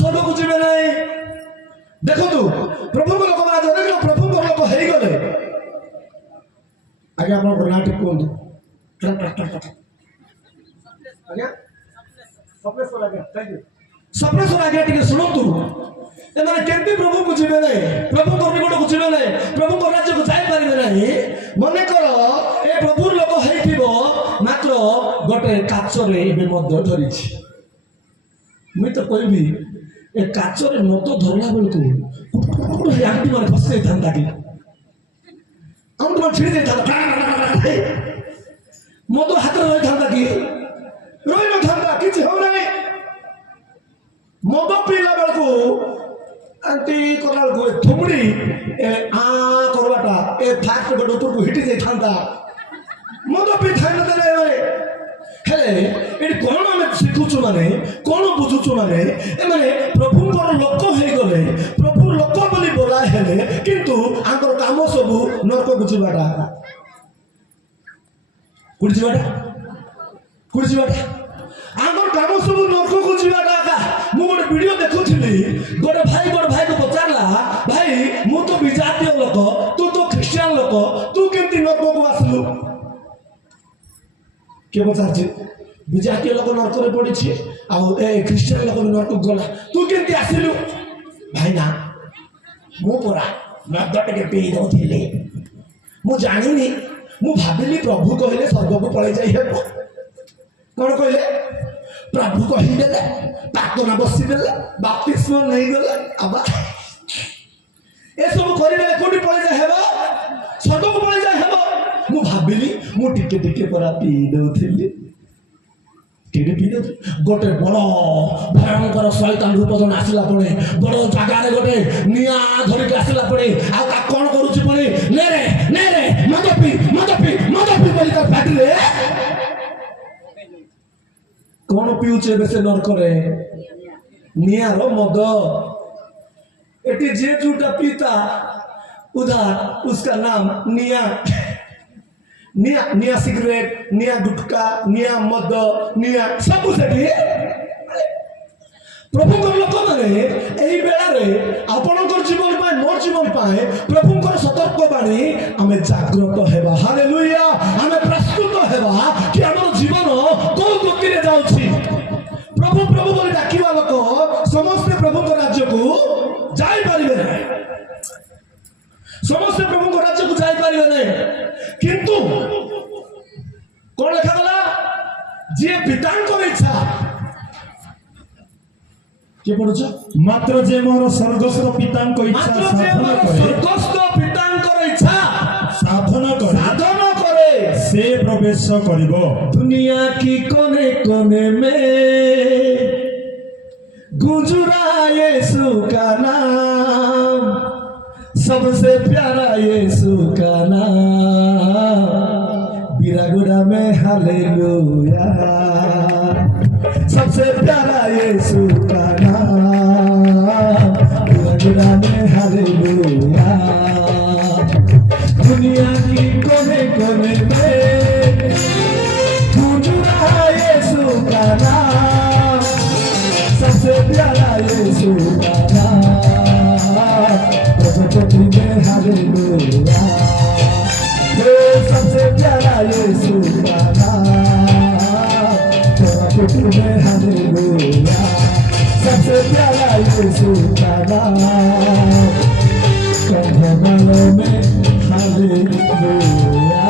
स्वर्ग को जीवे ना देखो प्रभु को लोक आज अनेक प्रभु को लोक हो गले आगे आप नाटी कहूँ सप्रेश्वर आज्ञा टी शुणु एमाने केमती प्रभु को जीवे ना प्रभु को निकट को जीवे ना प्रभु को राज्य को जाई पारे ना मन कर ए प्रभु लोक हो मात्र गोटे काचरे धरी मुई तो कहबी ए काचरे मत धरला बेलू आंटी मैंने फसी था कि आंटी मैंने छिड़ी जाता मद हाथ रही था कि रही न था कि हो ना मद पीला बेलू आंटी कला बेलू थुमड़ी ए आ करवाटा ए फास्ट गोटे उपरको हिटी जाता मद पी था हेले कौन आम शिखुचु माने कौन बुझुचु माने एमाने प्रभुंकर लोक हो गले प्रभु लोक बोली बोला हेले किंतु आंकर काम सब नरक को जीवाटा कुड़ी जीवाटा आंकर काम सब नरक को जीवाटा मु गोटे वीडियो देखुथली गोटे भाई को पचारला भाई मु तो विजातीय लोक तू तो ख्रिस्टियन लोक तू केमती नरक को आसलु के पचार विजातीय लोक नरक पड़ी ख्रिस्टियन लोक नरक गला तू केमती आसिलु भाई ना मु परा मद टे पी दौली मु जानी मु भाविली प्रभु कहले स्वर्ग को पलि जाई हेब कौन कहले प्रभु कहीदे पाकना बसीदे बाप्तिस्म नहीं गले आबा ए सब करिले कोठी पलि जाई हेब स्वर्ग को पलि जाई हेब मु भाविली मु टिके परा पी दौली गोटे बड़ भयंकर शैतान रूप जन आसला पड़े बड़ जगार गोटे निआ धरिक आसला पड़े आ कौन करुची पड़े ने रे मद पी बोली तो फाटिले कौन पीउचे बेसे नरक रे निआर मद एटी जे जूटा पीता उधार उसका नाम निया निया सिगरेट निया गुटका निया मद निया सब सेठी प्रभु को लोक माने एही बेला रे आपनकर जीवन पाए मोर जीवन पाए प्रभु को सतर्क बाणी आमे जागृत हेबा हालेलुया आमे प्रस्तुत हेबा कि हमर जीवन को गति रे जाउछि प्रभु बोली डाकिबा लोक समस्त प्रभु को राज्य को जाई परिबे ना समस्त प्रभु को राज्य को जाई परिबे ना किंतु कौन लिखा गला जी पितांकर इच्छा के पढुछ मात्र जे मोर स्वर्गस्थ पितांक इच्छा साधन करे से प्रवेश करिवो दुनिया की कोने कोने में गूंज रहा यीशु का नाम सबसे प्यारा यीशु का नाम बिरागुड़ा में हालेलुया सबसे प्यारा यीशु का नाम बिरागुड़ा में हालेलुया दुनिया की कोने कोने में गूंज रहा यीशु का नाम सबसे प्यारा यीशु का नाम हालेलुया सबसे प्यारा यीशु का नाम हालेलुया सबसे प्यारा यीशु का नाम कंधमालों में हालेलुया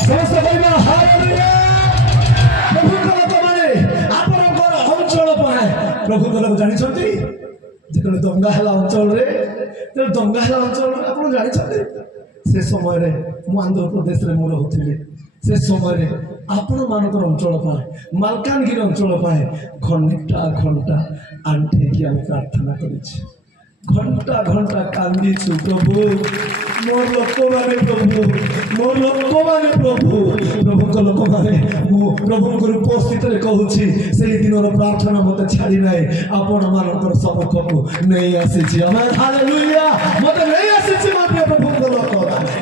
समस्त भाई हालेलुया प्रभु को लोक माने आपनकर अंचल पाए प्रभु को लोक जानि छथि जेतले दंगा हला अंचल रे ते दंगा हला अंचल आपन जानि छथि से समय रे मु आंध्र प्रदेश रे मु रहउथिले से समय रे आपण मानकर अंचल पाए मालकानगिरी अंचल पाए घंटा घंटा आंटे की हम प्रार्थना करिछि घंटा घंटा कांदिछु प्रभु मोर लोक माने प्रभु को लोक माने मु प्रभु को उपस्थित रे कहूछि से दिन रो प्रार्थना मते छाड़ी नाही आपण मानकर सम्मुख को नहीं आसीछि आमेन हालेलुया मते नहीं आसीछि माने प्रभु को लोक माने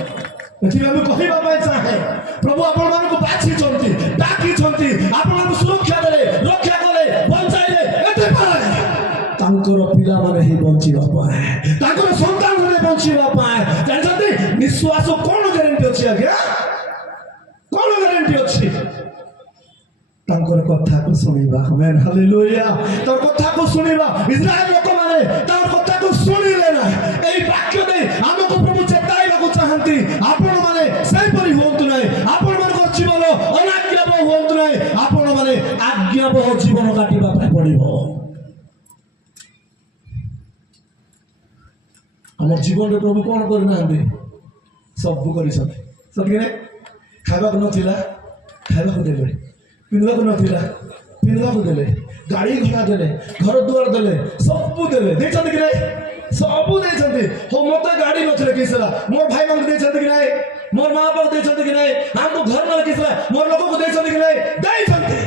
एथि हम कहिबा पाए चाहे प्रभु आपण मान को बाछि छंती डाकी छंती आपण को सुरक्षा देले रक्षा कले बंचाइले एते पारे ବଞ୍ଚିବା ପାଇଁ ତାଙ୍କର ସନ୍ତାନ ଘରେ ବଞ୍ଚିବା ପାଇଁ ଜାଣିଛନ୍ତି ନିଶ୍ୱାସ କଣ ଗ୍ୟାରେଣ୍ଟି ଅଛି ଆଜ୍ଞା କଣ ଗ୍ୟାରେଣ୍ଟି ଅଛି ତାଙ୍କର କଥାକୁ ଶୁଣିବା ଆମେନ୍ ହାଲେଲୁୟା ତାଙ୍କ କଥାକୁ ଶୁଣିବା ଇସ୍ରାଏଲ ଲୋକମାନେ ତାଙ୍କ କଥାକୁ ଶୁଣିଲେ ନା ଏହି ବାକ୍ୟ ଦେଇ ଆମକୁ ପ୍ରଭୁ ଚେତାଇବାକୁ ଚାହାନ୍ତି ଆପଣମାନେ ସେହିପରି ହୁଅନ୍ତୁ ନାହିଁ ଆପଣମାନଙ୍କ ଜୀବନ ଅନାଜ୍ଞାବହ ହୁଅନ୍ତୁ ନାହିଁ ଆପଣମାନେ ଆଜ୍ଞାବହ ଜୀବନ କାଟିବା ପାଇଁ ପଡ଼ିବ ଆମ ଜୀବନରେ ପ୍ରଭୁ କଣ କରିନାହାନ୍ତି ସବୁ କରିଛନ୍ତି ସତରେ ଖାଇବାକୁ ନଥିଲା ଖାଇବାକୁ ଦେଲେ ପିନ୍ଧିବାକୁ ନଥିଲା ପିନ୍ଧିବାକୁ ଦେଲେ ଗାଡ଼ି ଘୋଡ଼ା ଦେଲେ ଘର ଦୁଆର ଦେଲେ ସବୁ ଦେଲେ ଦେଇଛନ୍ତି କି ନାହିଁ ସବୁ ଦେଇଛନ୍ତି ହଉ ମତେ ଗାଡ଼ି ନଥିଲେ କିସଲା ମୋର ଭାଇମାନଙ୍କୁ ଦେଇଛନ୍ତି କି ନାହିଁ ମୋର ମା ବାପାକୁ ଦେଇଛନ୍ତି କି ନାହିଁ ଆମକୁ ଘର ମାନେ କିସଲା ମୋର ଲୋକକୁ ଦେଇଛନ୍ତି କି ନାହିଁ ଦେଇଛନ୍ତି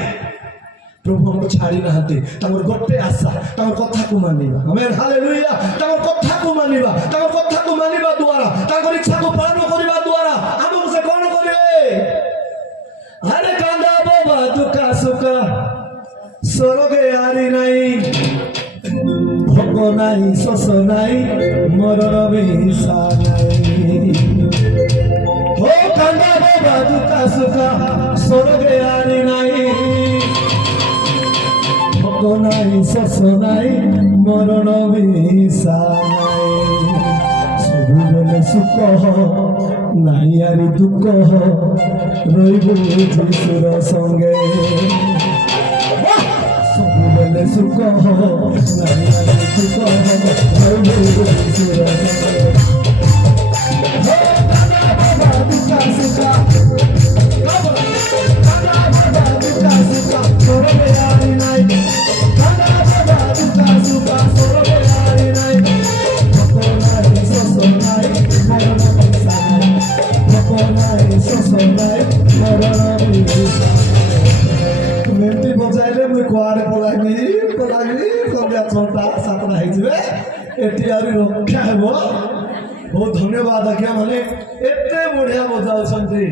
ପ୍ରଭୁ ଆମକୁ ଛାଡ଼ି ନାହାନ୍ତି ତାଙ୍କର ଗୋଟେ ଆଶା ତାଙ୍କର କଥାକୁ ମାନିବା ଆମେନ୍ ହାଲେଲୁୟା ତାଙ୍କର କଥାକୁ ମାନିବା ତାଙ୍କର କଥାକୁ ମାନିବା ଦ୍ୱାରା ତାଙ୍କର ଇଚ୍ଛାକୁ ପାଳନ କରିବା ଦ୍ୱାରା ଆମକୁ ସେ କଣ କରିବେ ଆରେ କାନ୍ଦା ବାବା ଦୁଃଖ ସୁଖ ସ୍ୱର୍ଗେ ଆରି ନାହିଁ ଭୋଗ ନାହିଁ ଶୋଷ ନାହିଁ ମରଣ ବିଷା ନାହିଁ ହୋ କାନ୍ଦା ବାବା ଦୁଃଖ ସୁଖ ସ୍ୱର୍ଗେ ଆରି ନାହିଁ ভোগ নাই শোষ নাই মরণ বিষা নাই সবুবেলে সুখ নাই আর দুঃখ রইব যিশুর সঙ্গে সবুবেলে সুখ নাই আর দুঃখ রইব যিশুর সঙ্গে মেহেন্দি বজাইলে মুই কুয়াড়ে পলাইবি সন্ধ্যা 6টা 7টা ହେଇଯିବେ এটি আହୁରି রক্ষা ହେବ ବହୁତ ଧନ୍ୟବାଦ ଆଜ୍ଞା ମାନେ ଏତେ ବଢିଆ ବଜାଉଛନ୍ତି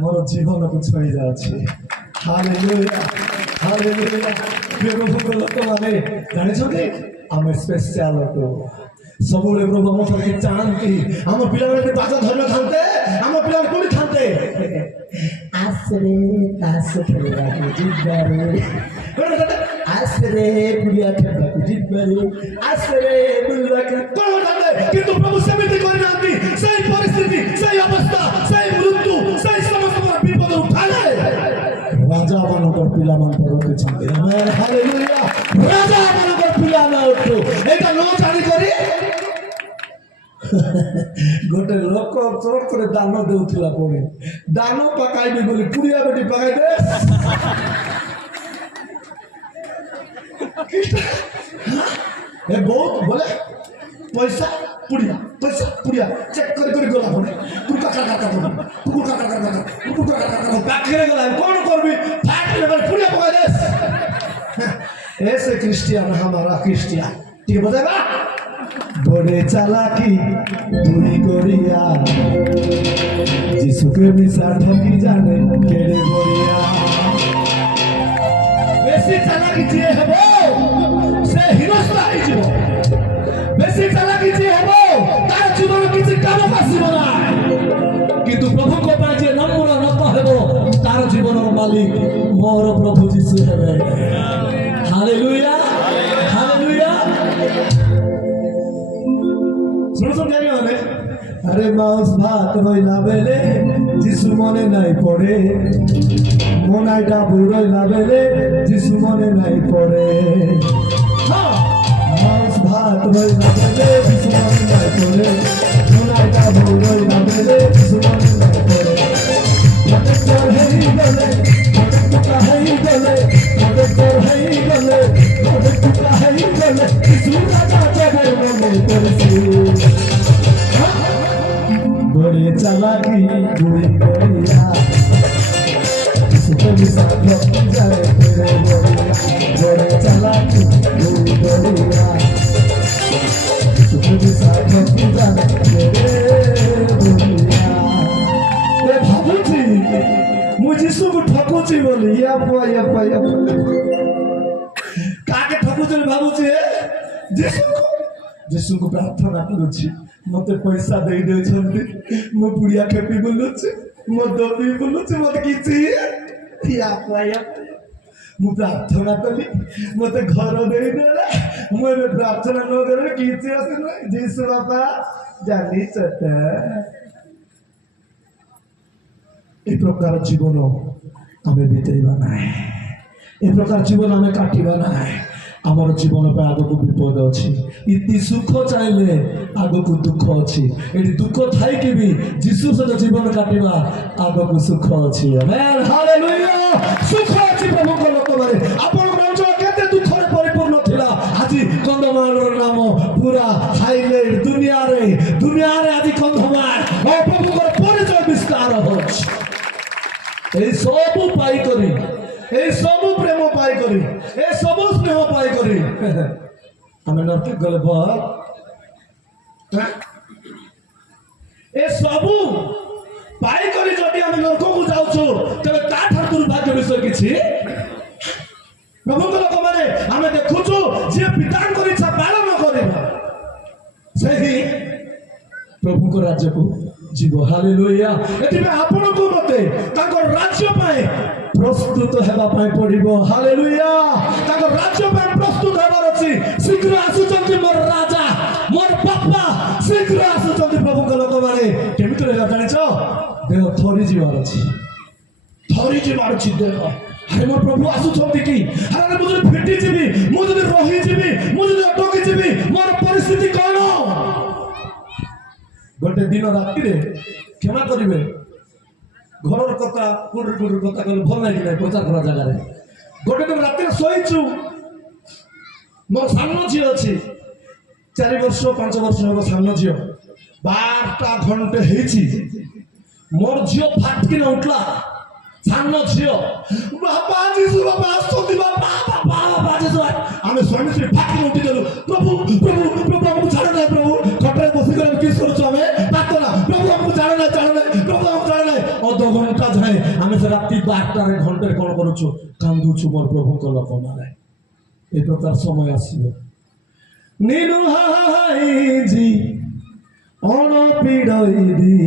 ମୋର ଜୀବନକୁ ଛୁଇଁ ଯାଉଛି ହାଲେଲୁୟା ହାଲେଲୁୟା ପ୍ରଭୁଙ୍କ ଲୋକମାନେ ଜାଣିଛନ୍ତି ଆମେ ସ୍ପେଶିଆଲ ଲୋକ ସବୁବେଳେ ପ୍ରଭୁ ଆମ ଠାରୁ ଚାହାନ୍ତି ଆମ ପିଲାମାନେ ବାଜ ଧରିନଥାନ୍ତେ ଆମ ପିଲାମାନେ କୋଉଠି ଥାନ୍ତେ ଆସରେ ତାସ ଖେଳିବାକୁ ଯିବାରେ ଆସରେ ପୁରିଆ ଖେଳିବାକୁ ଯିବାରେ ଆସରେ ବୁଲିବାକୁ କଣ ଥାନ୍ତେ କିନ୍ତୁ ପ୍ରଭୁ ସେମିତି କରିନାହାନ୍ତି ସେଇ ପରିସ୍ଥିତି ସେଇ ଅବସ୍ଥା ସେଇ ମୃତ୍ୟୁ ସେଇ ସମସ୍ତଙ୍କର ବିପଦ ଉଠାଇଲେ ରାଜାମାନଙ୍କର ପିଲାମାନଙ୍କୁ ରଖିଛନ୍ତି ଆମେନ୍ ହାଲେଲୁୟା ରାଜାମାନଙ୍କର ପିଲାମାନଙ୍କୁ ଏଇଟା ନ ଜାଣିକରି ଗୋଟେ ଲୋକ ଚୋଟରେ ଦାନ ଦେଉଥିଲା ପୁଣି ଦାନ ପକାଇବି ବୋଲି ପୁଡ଼ିଆ ବେଟି ପକାଇଦେ ଏ ବହୁତ ବୋଲେ ପଇସା ପୁଡ଼ିଆ ଚେକ୍ କରି ଗଲା ପୁଣି ପାଖରେ ଗଲା କଣ କରିବି ପୁଡ଼ିଆ ପକାଇଦେ ऐसे क्रिश्चियन हमारा क्रिश्चियन ठीक बताएगा बड़े चालाकी दूरी गोरिया जिसु के मिसा ठकी जाने केड़े गोरिया बेसी चालाकी जे हेबो से हिनस्ता होई जिवो बेसी चालाकी जे हेबो तार जीवन किछि काम आसीबो ना किंतु प्रभु को पाजे नम्र नत हेबो तार जीवनर मालिक मोर प्रभु जिसु हेबे हालेलुया हालेलुया শুনছেন জানি মানে আরে মাউস ভাত রইলা বেলে যিশু মনে নাই পড়ে মনাইটা রইলা বেলে যিশু মনে নাই পড়ে মাউস ভাত রইলা বেলে যিশু মনে নাই পড়ে মনাইটা রইলা বেলে যিশু মনে নাই পড়ে মতের হেই গলে মতের টুকা হেই গলে মতের হেই গলে মতের টুকা হেই গলে যিশু রাজা জগের মনে করেছে बड़े चालाकी दूरी गोरिया सुपर साथ जाए तेरे गोरिया बड़े चालाकी दूरी गोरिया सुपर साथ जाए तेरे गोरिया ए भाबुची मुझे सब ठकुची बोली या काके ठकुची भाबुची जिसु ଯୀଶୁଙ୍କୁ ପ୍ରାର୍ଥନା କରୁଛି ମତେ ପଇସା ଦେଇ ଦେଉଛନ୍ତି ମୁଁ ପୁଡ଼ିଆ ଖେପି ବୁଲୁଛି ମୋ ଦବି ବୁଲୁଛି ମତେ କିଛି ମୁଁ ପ୍ରାର୍ଥନା କଲି ମତେ ଘର ଦେଇଦେଲା ମୁଁ ଏବେ ପ୍ରାର୍ଥନା ନ କଲେ କିଛି ଆସୁନି ଯୀଶୁ ବାପା ଜାଣିଛ ତ ଏ ପ୍ରକାର ଜୀବନ ଆମେ ବିତେଇବା ନାହିଁ ଏ ପ୍ରକାର ଜୀବନ ଆମେ କାଟିବା ନାହିଁ ଆମର ଜୀବନ ପାଇଁ ଆଗକୁ ବିପଦ ଅଛି ଇତି ସୁଖ ଚାହିଁଲେ ଆଗକୁ ଦୁଃଖ ଅଛି ଏଠି ଦୁଃଖ ଥାଇକି ବି ଯୀଶୁ ସହିତ ଜୀବନ କାଟିବା ଆଗକୁ ସୁଖ ଅଛି ଆମେନ୍ ହାଲେଲୁୟା ସୁଖ ଅଛି ପ୍ରଭୁଙ୍କ ଲୋକମାନେ ଆପଣଙ୍କ ଅଞ୍ଚଳ କେତେ ଦୁଃଖରେ ପରିପୂର୍ଣ୍ଣ ଥିଲା ଆଜି କନ୍ଧମାଳର ନାମ ପୁରା ହାଇଲାଇଟ୍ ଦୁନିଆରେ ଆଜି କନ୍ଧମାଳ ପ୍ରଭୁଙ୍କର ପରିଚୟ ବିସ୍ତାର ହେଉଛି এই সবু পাই করি এই সবু প্রেম পাই করি এই সবু স্নেহ পাই করি আমি নরকে গলে বল এই সবু পাই করি যদি আমি নরকକୁ যাଉଛୁ তবে তাঠার দুর্ভাগ্য বিষয় কিছু প্রভুଙ୍କ ଲୋକମାନେ ଆମେ ଦେଖୁଛୁ ଯିଏ ପିତାଙ୍କ ଇଚ୍ଛା ପାଳନ କରିବ ସେହି ପ୍ରଭୁଙ୍କ ରାଜ୍ୟକୁ ଯିବ ହାଲେଲୁୟା ଏଥିପାଇଁ ଆପଣଙ୍କୁ ମତେ ତାଙ୍କ ରାଜ୍ୟ ପାଇଁ ପ୍ରସ୍ତୁତ ହେବା ପାଇଁ ପଡିବ ହାଲେଲୁୟା ତାଙ୍କ ରାଜ୍ୟ ପାଇଁ ପ୍ରସ୍ତୁତ ହେବାର ଅଛି ଶୀଘ୍ର ଆସୁଛନ୍ତି ମୋର ରାଜା ମୋର ବାପା ଶୀଘ୍ର ଆସୁଛନ୍ତି ପ୍ରଭୁଙ୍କ ଲୋକମାନେ କେମିତି ରହିବା ଜାଣିଛ ଦେହ ଥରି ଯିବାର ଅଛି ଦେହ ଆରେ ମୋ ପ୍ରଭୁ ଆସୁଛନ୍ତି କି ଆରେ ମୁଁ ଯଦି ଫିଟିଯିବି ମୁଁ ଯଦି ରହିଯିବି ମୁଁ ଯଦି ଅଟକିଯିବି ମୋର ପରିସ୍ଥିତି କଣ गोटे दिन राति क्षमा करेंगे घर कथा कुड़ कथा कहले भल लगे प्रचार करा जगह गोटे दिन राति शोचु मोर सान झी अच्छी 4 वर्ष 5 वर्ष हम सान झी 12टा घंटे मोर झी फाटकी उठला सान झी बापा जीशु बापा आसुंती बापा बापा बापा जीशु आमे स्वामी श्री फाटकी उठीदेलु प्रभु प्रभु प्रभु हमको छाड़ ना प्रभु खटरे बसी कर किस करू हमें पातला प्रभु हमको छाड़ ना प्रभु हमको छाड़ ना अध घंटा जाए आमे से राति 12टा घंटे कोन करूछु कांदुछु मोर प्रभु को लोक मारे ए प्रकार समय आसीबो नीनु हाई जी अण पीड़ई दी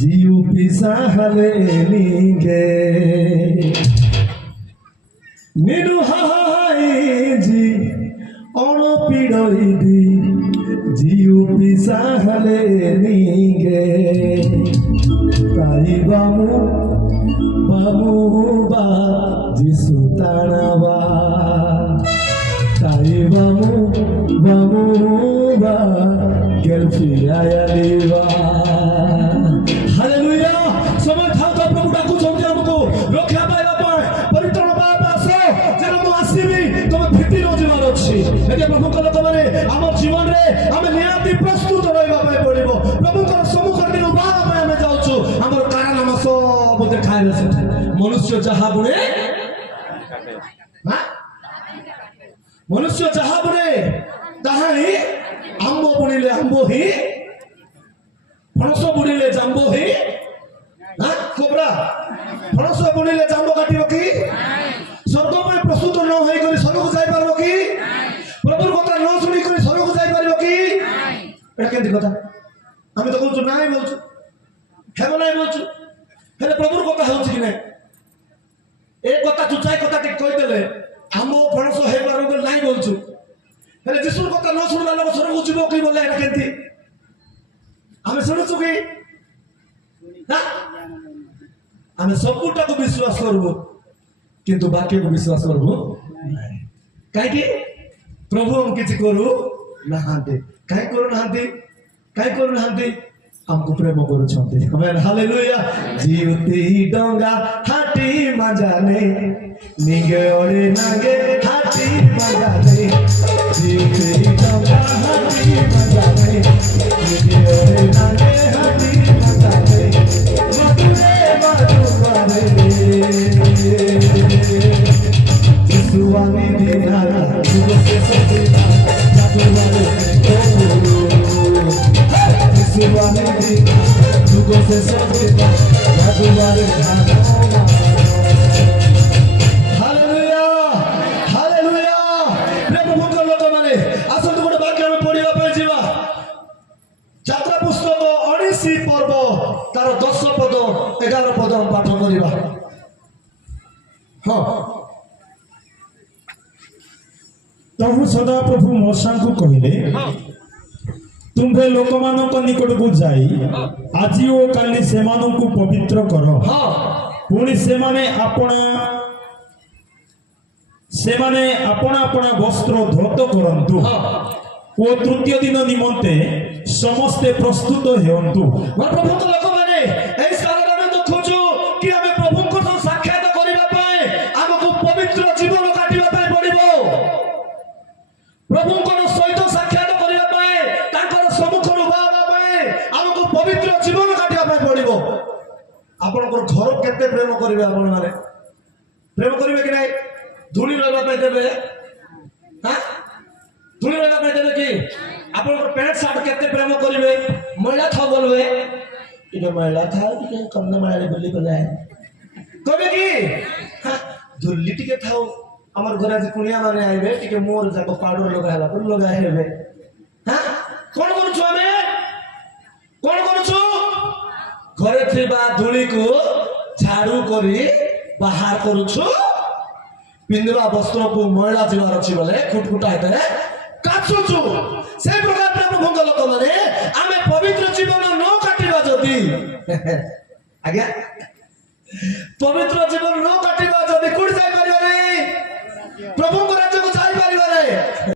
जीव पिसाहले निगे नीनु हाई जी अण पीड़ई दी जीव पिसाहले निगे ताई बामू बा जिसु तानावा ताई बामू बा गेलफी आयालीवा हालेलुया समय था तो प्रभु डाकू चंदी हमको रक्षा पाइबा पर परित्राण पाइबा आसो जेना मु आसीबी तुम फिटी न जीवन अछि एके प्रभु को लोक माने हमर जीवन रे हम नियाति प्रस्तुत रहबा पाइ पड़िबो प्रभु को सम्मुख दिन बाबा पाइ हम जाउछु हमर कारण हम सब देखाइ रसे मनुष्य जहा बुणे हां मनुष्य जहा बुणे ताहा ही आंबो बुणिले आंबो ही फणस बुणिले जांबो ही हां कोबरा फणस बुणिले जांबो काटिबो की स्वर्ग में प्रस्तुत न होई करी स्वर्ग को जाई परबो की प्रभु कथा न सुनी करी स्वर्ग को जाई परबो की एटा केंती कथा हम तो कहू नाइ बोलछु हेबो नाइ बोलछु हेले प्रभु कथा होछि कि नै ए कथा चुचाई कथा टिक कहि देले आंबो फणस हे परबो नाइ बोलछु हेले जिसुर कथा न सुनला लोक स्वर्ग को जीवो की बोले एटा केंती आमे शुणुचु कि आमे सबुटा को विश्वास करबो किंतु वाक्य को विश्वास करबो कहीं प्रभु हम किछि करू नहांते कहीं करू नहांते हमको प्रेम करू छंते आमेन हालेलुया जीवती डंगा हाटी मजाले निगे ओरे नागे हाटी मजाले जीवती डंगा हाटी मजाले निगे ओरे नागे हाटी मजाले मधुरे सुवानी दीना तुझे से सजना जादूवाले सुवानी दीना तुझे से सजना जादूवाले हालेलुया हालेलुया प्रभु को लोक माने आसन गोटे वाक्य में पढ़ियो କରିବା ହଁ ତହୁ ସଦାପ୍ରଭୁ ମୂଷାଙ୍କୁ କହିଲେ ତୁମ୍ଭେ ଲୋକମାନଙ୍କ ନିକଟକୁ ଯାଇ ଆଜି ଓ କାଲି ସେମାନଙ୍କୁ ପବିତ୍ର କର ହଁ ପୁଣି ସେମାନେ ଆପଣା ବସ୍ତ୍ର ଧୌତ କରନ୍ତୁ ହଁ ଓ ତୃତୀୟ ଦିନ ନିମନ୍ତେ ସମସ୍ତେ ପ୍ରସ୍ତୁତ ହେଉନ୍ତୁ। ମୋ ପ୍ରଭୁଙ୍କ ଲୋକମାନେ ଏହି ସ୍ଥାନରେ ଆମେ ଦେଖୁଛୁ କି ଆମେ ପ୍ରଭୁଙ୍କ ସହ ସାକ୍ଷାତ କରିବା ପାଇଁ ଆମକୁ ପବିତ୍ର ଜୀବନ କାଟିବା ପାଇଁ ପଡିବ। ପ୍ରଭୁଙ୍କର ସହିତ ସାକ୍ଷାତ କରିବା ପାଇଁ ତାଙ୍କର ସମ୍ମୁଖରୁ ବାହାରିବା ପାଇଁ ଆମକୁ ପବିତ୍ର ଜୀବନ କାଟିବା ପାଇଁ ପଡିବ। ଆପଣଙ୍କର ଘର କେତେ ପ୍ରେମ କରିବେ ଆପଣମାନେ? ପ୍ରେମ କରିବେ କି ନାହିଁ? ଧୂଳି ରହିବା ପାଇଁ ଦେବେ? ଧୂଳି ରହିବା ପାଇଁ ଦେବେ କି? ଆପଣଙ୍କର ପ୍ୟାଣ୍ଟ ସାର୍ଟ କେତେ ପ୍ରେମ କରିବେ? ମଇଳା ଥାଉ ବୋଲବେ ଟିକେ ମଇଳା ଥାଉ ଟିକେ କନ୍ଧମାଳରେ ବୁଲି ଗଲାଏ କହିବେ କି? ଧୂଳି ଟିକେ ଥାଉ আমার ঘরে আজ কুনিয়া মানে আইবে টিকে মোর যাক পাউডার লগা হেলা পুরো লগা হেবে কোন করছু আমি কোন করছু ঘরে থিবা ধূলিকু ঝাড়ু করি বাহার করছু পিন্দিবা বস্ত্রকু ময়লা ଯିବାର ଅଛି বলে খুটখুটা হেতে কাছুছু সেই প্রকার প্রভুঙ্গ লোক মানে আমি পবিত্র জীবন ন কাটিবা যদি আজ্ঞা পবিত্র জীবন ন